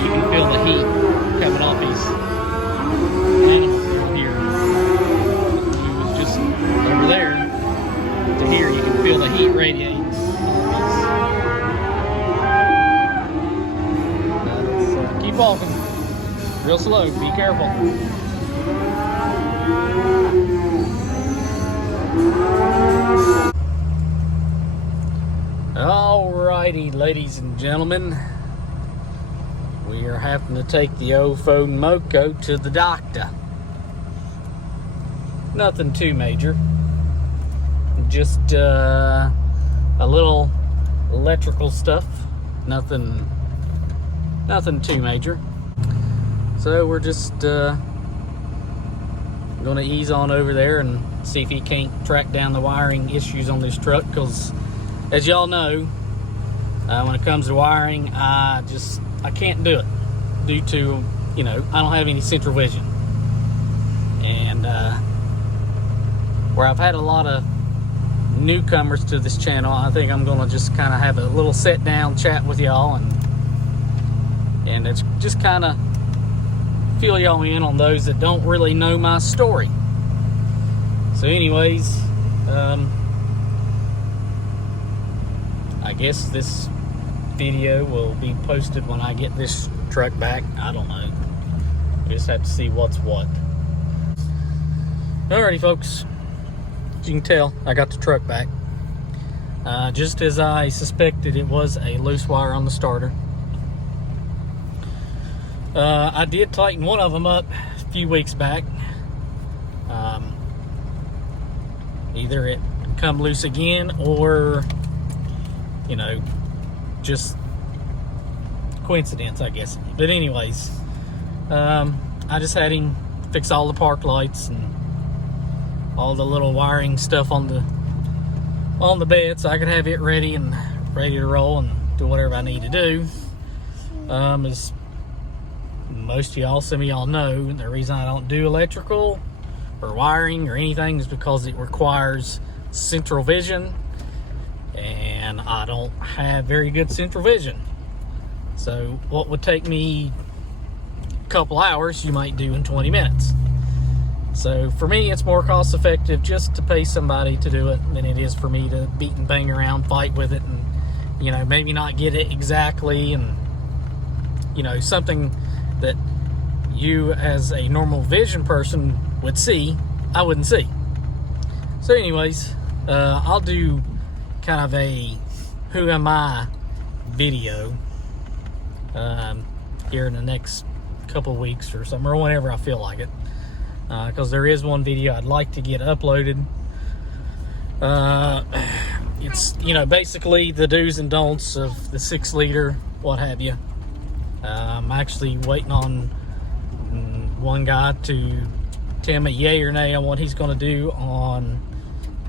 You can feel the heat coming off these animals over here. It was just over there to here. You can feel the heat radiating. Keep walking, real slow. Be careful. Alrighty, ladies and gentlemen, we are having to take the old Foden Moco to the doctor. Nothing too major, just a little electrical stuff. Nothing too major. So we're just gonna ease on over there and see if he can't track down the wiring issues on this truck, because as y'all know, when it comes to wiring, I can't do it due to, I don't have any central vision. And where I've had a lot of newcomers to this channel, I think I'm gonna just kind of have a little sit down chat with y'all and it's just kind of fill y'all in on those that don't really know my story. So anyways, I guess this video will be posted when I get this truck back. I don't know. We just have to see what's what. Alrighty, folks. As you can tell, I got the truck back. Just as I suspected, it was a loose wire on the starter. I did tighten one of them up a few weeks back. Either it come loose again or, just coincidence, I guess. But anyways, I just had him fix all the park lights and all the little wiring stuff on the bed, so I could have it ready to roll and do whatever I need to do. As most of y'all, some of y'all know, the reason I don't do electrical or wiring or anything is because it requires central vision, and I don't have very good central vision. So what would take me a couple hours, you might do in 20 minutes. So for me, it's more cost effective just to pay somebody to do it than it is for me to beat and bang around, fight with it, and maybe not get it exactly, and something that you as a normal vision person would see, I wouldn't see. So anyways, I'll do kind of a who am I video here in the next couple of weeks or something, or whenever I feel like it, because there is one video I'd like to get uploaded. It's basically the do's and don'ts of the 6-liter what have you. I'm actually waiting on one guy to tell me yay or nay on what he's going to do on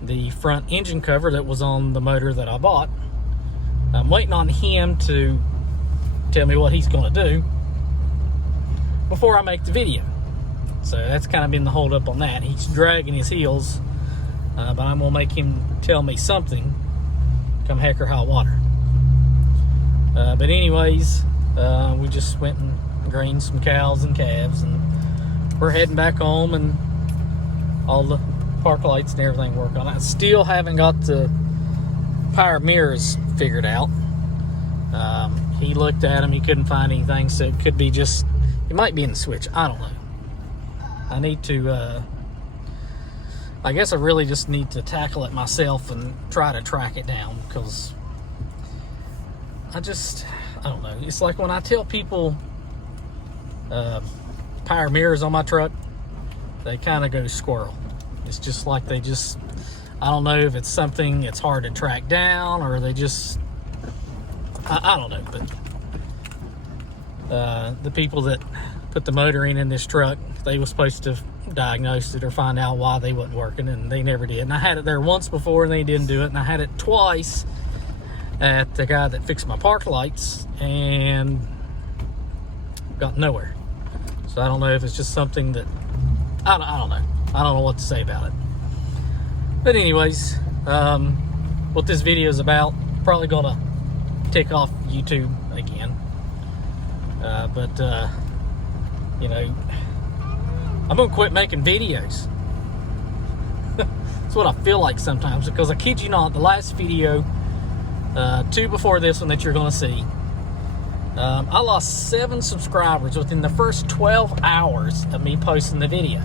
the front engine cover that was on the motor that I bought. I'm waiting on him to tell me what he's going to do before I make the video. So that's kind of been the hold up on that. He's dragging his heels, but I'm going to make him tell me something come heck or high water. But anyways, we just went and greened some cows and calves, and we're heading back home, and all the park lights and everything work on it. I still haven't got the power mirrors figured out. He looked at them, he couldn't find anything, so it could be just, it might be in the switch, I don't know. I need to, I guess I really just need to tackle it myself and try to track it down, because I don't know. It's like when I tell people power mirrors on my truck, they kind of go squirrel. It's just like I don't know if it's something it's hard to track down, or they just, I don't know. But the people that put the motor in this truck, they were supposed to diagnose it or find out why they wasn't working, and they never did. And I had it there once before and they didn't do it, and I had it twice at the guy that fixed my park lights and got nowhere. So I don't know if it's just something that I don't know. I don't know what to say about it. But anyways, what this video is about, probably gonna tick off YouTube again. You know, I'm gonna quit making videos. That's what I feel like sometimes, because I kid you not, the last video, 2 before this one that you're gonna see, I lost 7 subscribers within the first 12 hours of me posting the video.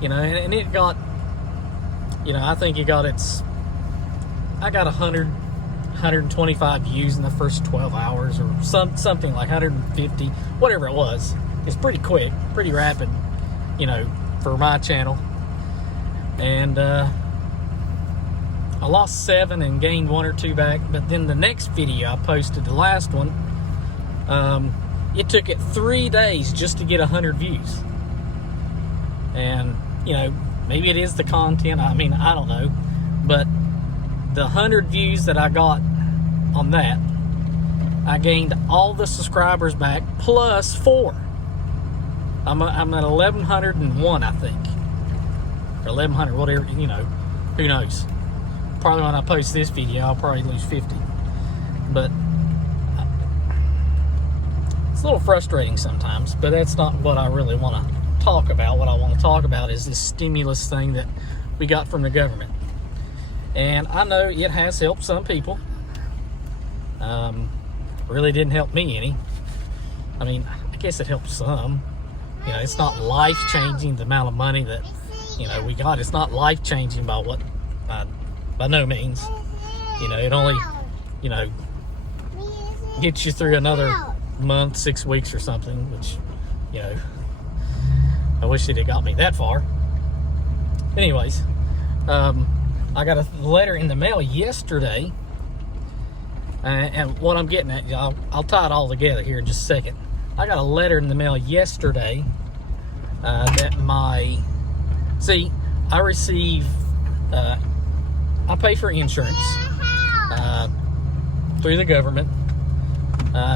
You know, and it got, you know, I think it got I got 125 views in the first 12 hours, or something like 150, whatever it was. It's pretty quick, pretty rapid, you know, for my channel. And I lost 7 and gained 1 or 2 back. But then the next video I posted, the last one, it took it 3 days just to get 100 views. And, you know, maybe it is the content. I mean, I don't know. But the 100 views that I got on that, I gained all the subscribers back plus 4. I'm at 1,101, I think. Or 1,100, whatever, you know. Who knows? Probably when I post this video, I'll probably lose 50. But it's a little frustrating sometimes, but that's not what I really want to talk about. What I want to talk about is this stimulus thing that we got from the government. And I know it has helped some people. Really didn't help me any. I mean, I guess it helped some. You know, it's not life-changing, the amount of money that, you know, we got. It's not life-changing by no means. You know, it only, you know, gets you through another month, 6 weeks or something, which, you know, I wish it had got me that far. Anyways, I got a letter in the mail yesterday, and what I'm getting at, I'll tie it all together here in just a second. I got a letter in the mail yesterday that I receive, I pay for insurance through the government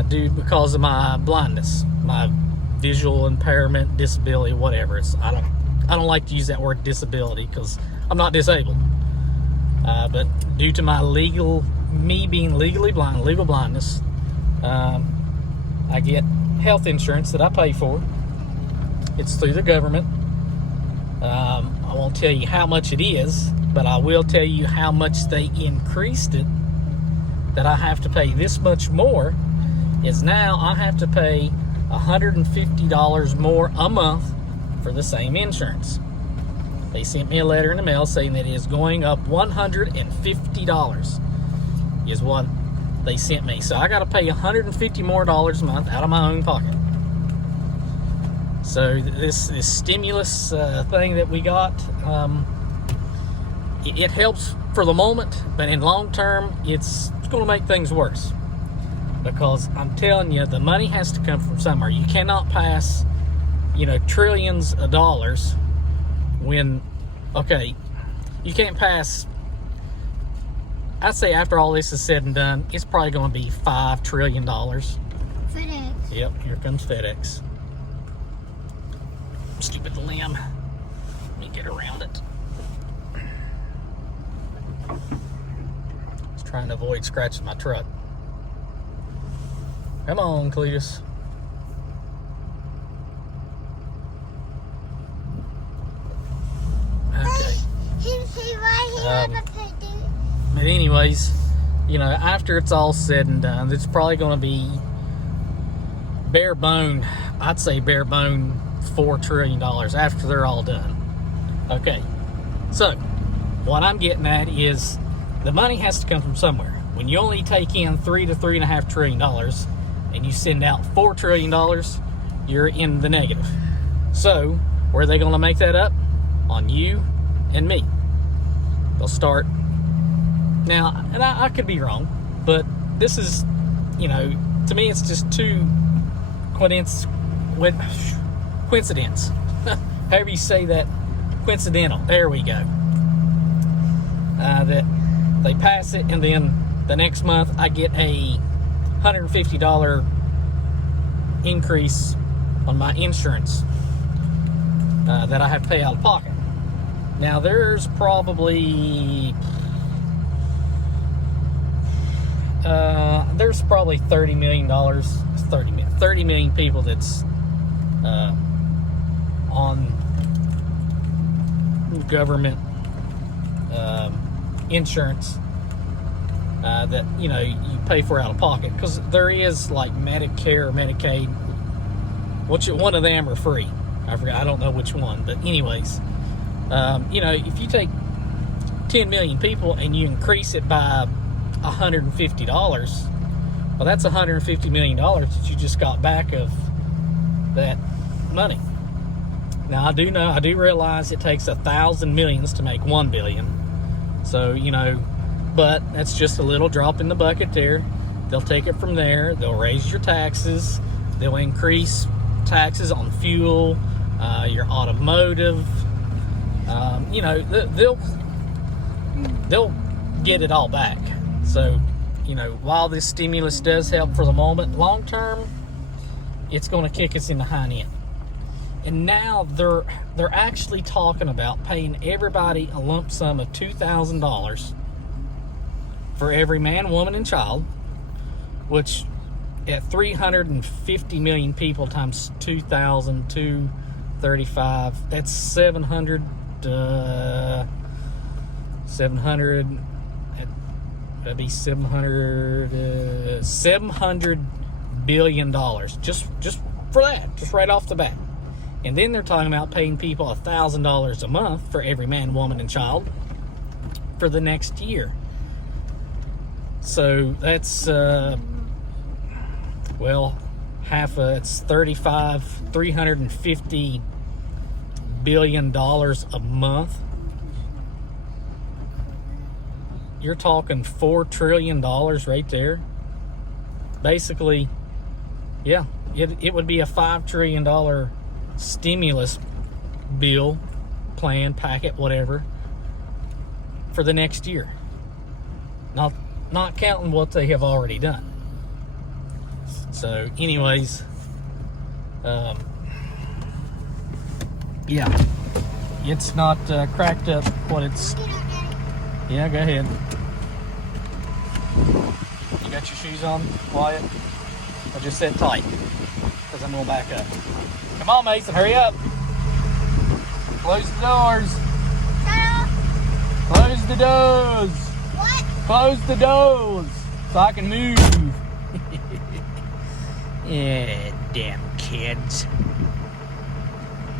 because of my blindness, my visual impairment, disability, whatever. I don't like to use that word disability because I'm not disabled. But due to me being legally blind, legal blindness, I get health insurance that I pay for. It's through the government. I won't tell you how much it is, but I will tell you how much they increased it, that I have to pay this much more. Is now I have to pay $150 more a month for the same insurance. They sent me a letter in the mail saying that it is going up $150 is what they sent me. So I got to pay $150 more a month out of my own pocket. So this stimulus thing that we got, it helps for the moment, but in long term, it's going to make things worse. Because I'm telling you, the money has to come from somewhere. You cannot pass, you know, trillions of dollars when, okay, you can't pass, I'd say after all this is said and done, it's probably going to be $5 trillion. FedEx. Yep, here comes FedEx. Stupid limb. Let me get around it. I was trying to avoid scratching my truck. Come on, Cletus. Okay. But anyways, you know, after it's all said and done, it's probably going to be bare bone, I'd say bare bone $4 trillion after they're all done. Okay, so what I'm getting at is the money has to come from somewhere. When you only take in $3 to $3.5 trillion and you send out $4 trillion, you're in the negative. So where are they going to make that up? On you and me. They'll start now, and I could be wrong, but this is, you know, to me it's just too coincidence. However you say that, coincidental. There we go. That they pass it, and then the next month I get a $150 increase on my insurance that I have to pay out of pocket. Now there's probably $30 million, 30 million people that's on government insurance that you pay for out of pocket, because there is like Medicare or Medicaid, which one of them are free. I forgot, I don't know which one, but anyways, if you take 10 million people and you increase it by $150, well, that's $150 million that you just got back of that money. Now, I do realize it takes 1,000 millions to make 1 billion. So, but that's just a little drop in the bucket there. They'll take it from there. They'll raise your taxes. They'll increase taxes on fuel, your automotive. They'll get it all back. So, while this stimulus does help for the moment, long term, it's going to kick us in the hind end. And now they're actually talking about paying everybody a lump sum of $2,000 for every man, woman, and child, which at 350 million people times 2,235, that's 700 that'd be $700 billion just for that, just right off the bat. And then they're talking about paying people $1,000 a month for every man, woman, and child for the next year. So that's it's $350 billion a month. You're talking $4 trillion right there. Basically, yeah, it would be a $5 trillion stimulus bill, plan, packet, whatever, for the next year. Not counting what they have already done. So, anyways, yeah, it's not cracked up what it's. Yeah, go ahead. You got your shoes on, Wyatt? I just said tight, because I'm going to back up. Come on, Mason, hurry up. Close the doors. Close the doors. What? Close the doors so I can move. Yeah, damn kids.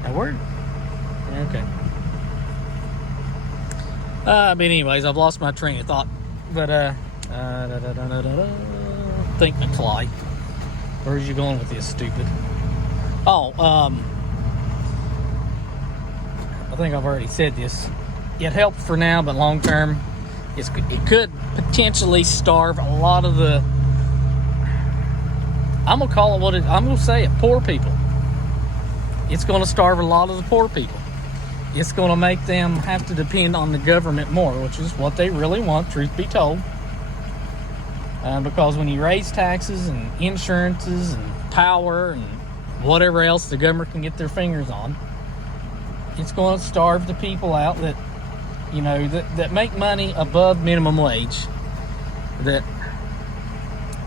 That worked? Okay. But anyways, I've lost my train of thought. But, think McFly. Where's you going with this, stupid? Oh, I think I've already said this. It helps for now, but long term, it could potentially starve a lot of the, I'm going to say it, poor people. It's going to starve a lot of the poor people. It's going to make them have to depend on the government more, which is what they really want, truth be told. Because when you raise taxes and insurances and power and whatever else the government can get their fingers on, it's going to starve the people out that, that make money above minimum wage. That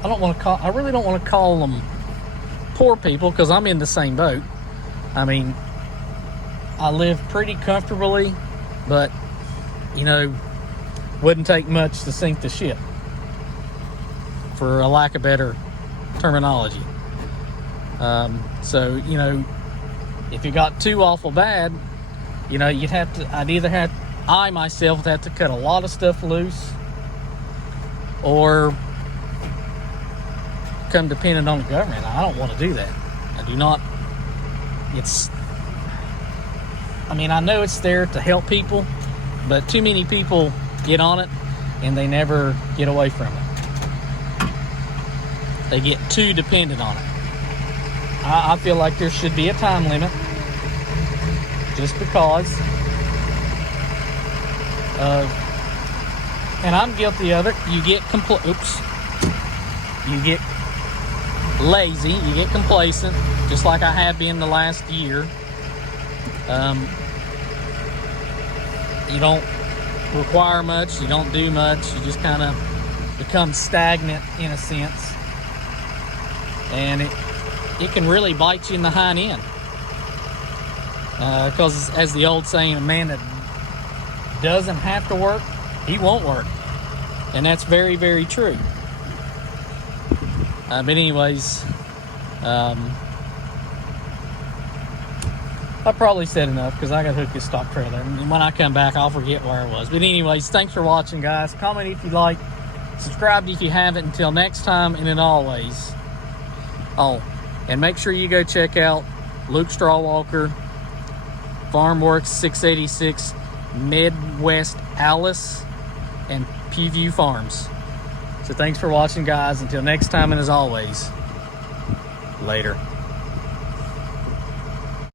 I really don't want to call them poor people, because I'm in the same boat. I mean, I live pretty comfortably, but, wouldn't take much to sink the ship, for a lack of better terminology. So, if you got too awful bad, I myself would have to cut a lot of stuff loose, or become dependent on the government. I don't want to do that. I do not. I know it's there to help people, but too many people get on it and they never get away from it. They get too dependent on it. I feel like there should be a time limit, just because of, and I'm guilty of it. You get lazy, you get complacent, just like I have been the last year. You don't require much, you don't do much, you just kind of become stagnant in a sense, and it can really bite you in the hind end. Because as the old saying, a man that doesn't have to work, he won't work. And that's very, very true. But anyways, I probably said enough because I got to hook this stock trailer. And when I come back, I'll forget where I was. But anyways, thanks for watching, guys. Comment if you like. Subscribe if you haven't. Until next time, and as always. Oh, and make sure you go check out Luke Strawwalker, FarmWorks 686, Midwest Alice, and Pewview Farms. So thanks for watching, guys. Until next time, and as always, later.